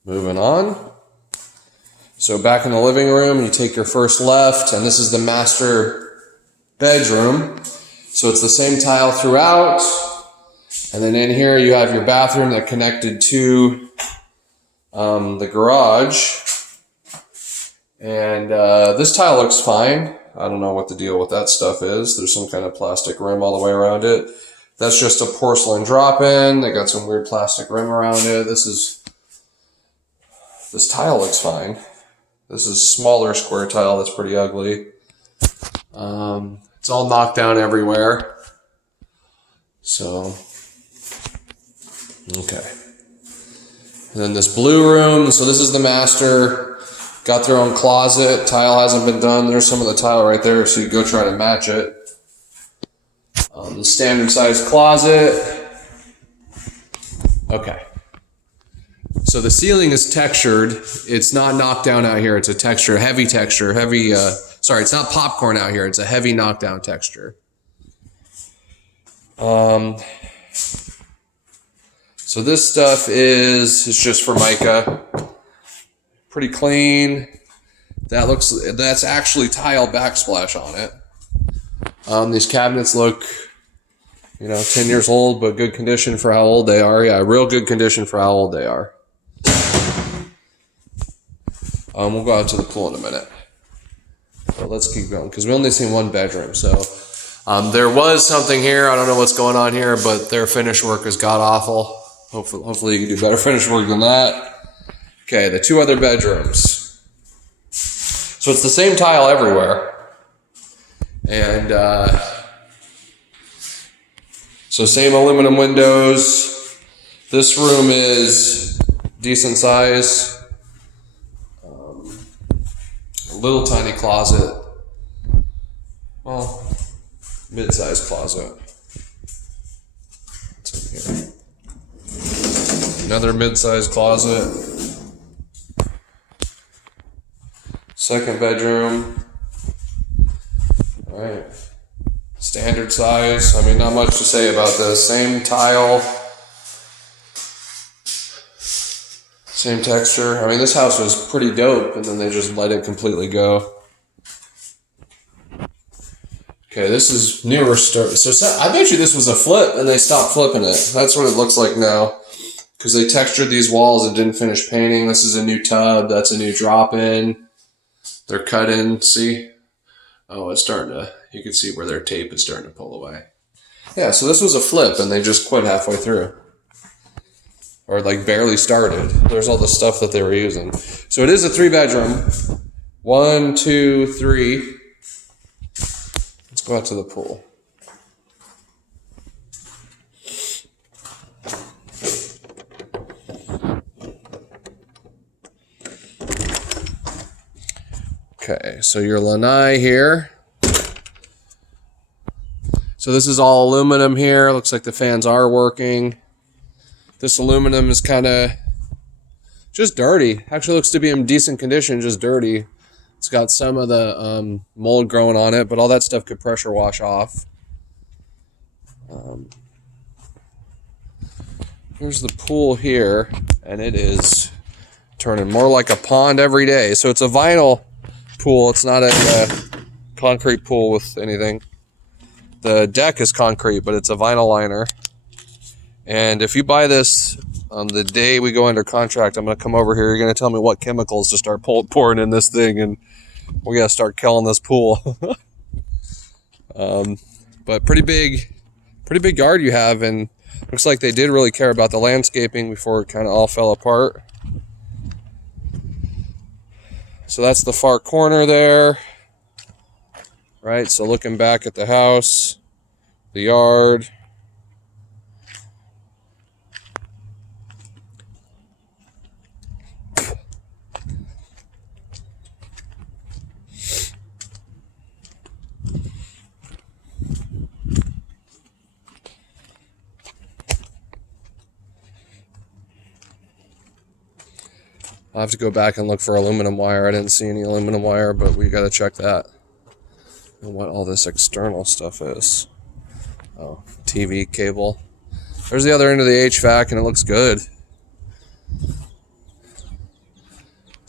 Moving on. So back in the living room, you take your first left, and this is the master bedroom. So it's the same tile throughout. And then in here you have your bathroom that connected to the garage. And this tile looks fine. I don't know what the deal with that stuff is. There's some kind of plastic rim all the way around it. That's just a porcelain drop-in. They got some weird plastic rim around it. This tile looks fine. This is smaller square tile that's pretty ugly. It's all knocked down everywhere. So, okay. And then this blue room. So this is the master. Got their own closet. Tile hasn't been done. There's some of the tile right there, so you go try to match it. The standard size closet. Okay. So the ceiling is textured. It's not knocked down out here. It's a texture, heavy texture, sorry, it's not popcorn out here. It's a heavy knockdown texture. So this stuff it's just Formica. Pretty clean. That's actually tile backsplash on it. These cabinets look, 10 years old, but good condition for how old they are. Yeah, real good condition for how old they are. We'll go out to the pool in a minute. But let's keep going, because we only seen one bedroom. So there was something here. I don't know what's going on here, but their finish work is god-awful. Hopefully you can do better finish work than that. Okay, the two other bedrooms. So it's the same tile everywhere. And so same aluminum windows. This room is decent size. A little tiny closet. Well, mid-sized closet. What's in here? Another mid-sized closet. Second bedroom. All right. Standard size. I mean, not much to say about this. Same tile. Same texture. I mean, this house was pretty dope, and then they just let it completely go. Okay, this is newer stuff. So I bet you this was a flip, and they stopped flipping it. That's what it looks like now. Because they textured these walls and didn't finish painting. This is a new tub. That's a new drop-in. They're cut in, see? Oh, it's starting to, you can see where their tape is starting to pull away. Yeah, so this was a flip, and they just quit halfway through. Or like barely started. There's all the stuff that they were using. So it is a 3-bedroom. 1, 2, 3. Let's go out to the pool. Okay, so your lanai here. So this is all aluminum here. Looks like the fans are working. This aluminum is kind of just dirty. Actually looks to be in decent condition, just dirty. It's got some of the mold growing on it, but all that stuff could pressure wash off. Here's the pool here, and it is turning more like a pond every day. So it's a vinyl pool. It's not a concrete pool with anything. The deck is concrete, but it's a vinyl liner. And if you buy this the day we go under contract, I'm going to come over here. You're going to tell me what chemicals to start pouring in this thing, and we got to start killing this pool. But pretty big yard you have, and looks like they did really care about the landscaping before it kind of all fell apart. So that's the far corner there, right? So looking back at the house, the yard. I'll have to go back and look for aluminum wire. I didn't see any aluminum wire, but we got to check that. And what all this external stuff is. Oh, TV cable. There's the other end of the HVAC, and it looks good.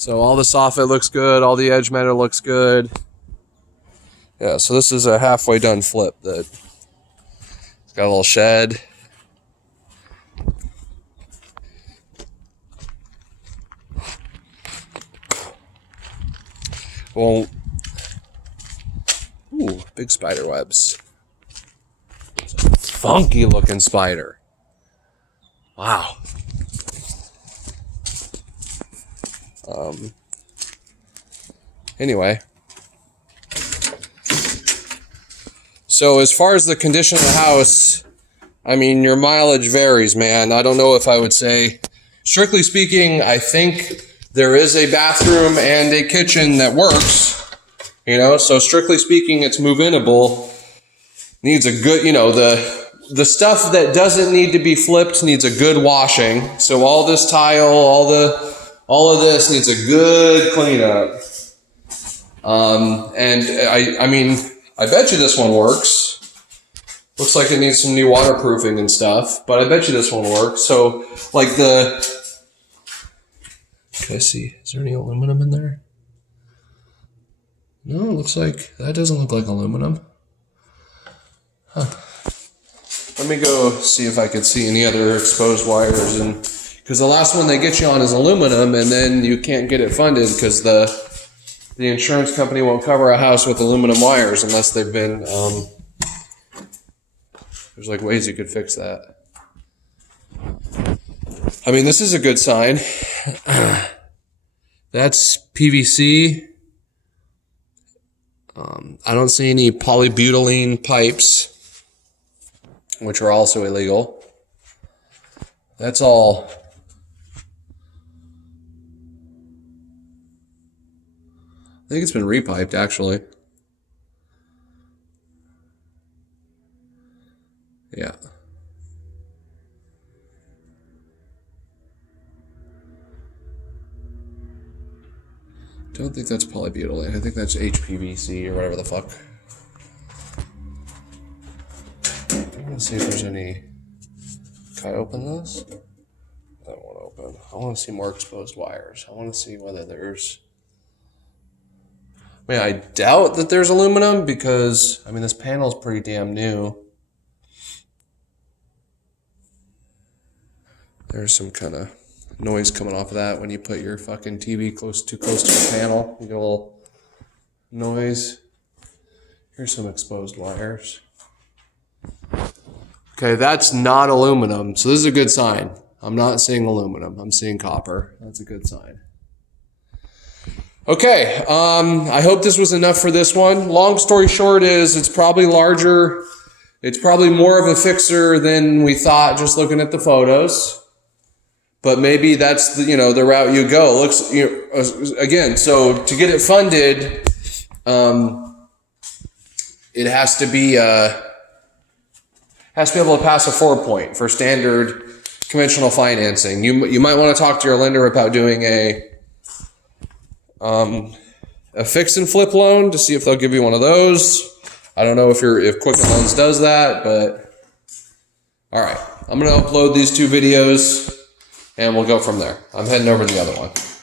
So all the soffit looks good. All the edge matter looks good. Yeah, so this is a halfway done flip that got a little shed. Well, ooh, big spider webs. Funky looking spider. Wow. Anyway. So as far as the condition of the house, I mean, your mileage varies, man. I don't know if I would say, strictly speaking, I think there is a bathroom and a kitchen that works, you know, so strictly speaking, it's move-inable. Needs a good, you know, the stuff that doesn't need to be flipped needs a good washing. So all this tile, all of this needs a good cleanup. And I mean, I bet you this one works. Looks like it needs some new waterproofing and stuff, but I bet you this one works. So, like can I see? Is there any aluminum in there? No, it looks like, that doesn't look like aluminum. Huh. Let me go see if I could see any other exposed wires, and because the last one they get you on is aluminum, and then you can't get it funded because the insurance company won't cover a house with aluminum wires unless they've been, there's like ways you could fix that. I mean, this is a good sign. That's PVC. I don't see any polybutylene pipes, which are also illegal. That's all. I think it's been repiped, actually. Yeah. Don't think that's polybutylene. I think that's HPVC or whatever the fuck. I'm gonna see if there's any. Can I open this? I don't want to open. I want to see more exposed wires. I want to see whether there's. I mean, I doubt that there's aluminum because, I mean, this panel's pretty damn new. There's some kind of noise coming off of that when you put your fucking TV too close to the panel. You get a little noise. Here's some exposed wires. Okay, that's not aluminum, so this is a good sign. I'm not seeing aluminum. I'm seeing copper. That's a good sign. Okay, I hope this was enough for this one. Long story short is it's probably larger. It's probably more of a fixer than we thought just looking at the photos. But maybe that's the, the route you go. Looks, again, so to get it funded, it has to be able to pass a 4-point for standard conventional financing. You might want to talk to your lender about doing a fix and flip loan to see if they'll give you one of those. I don't know if Quicken Loans does that, but all right. I'm going to upload these 2 videos and we'll go from there. I'm heading over to the other one.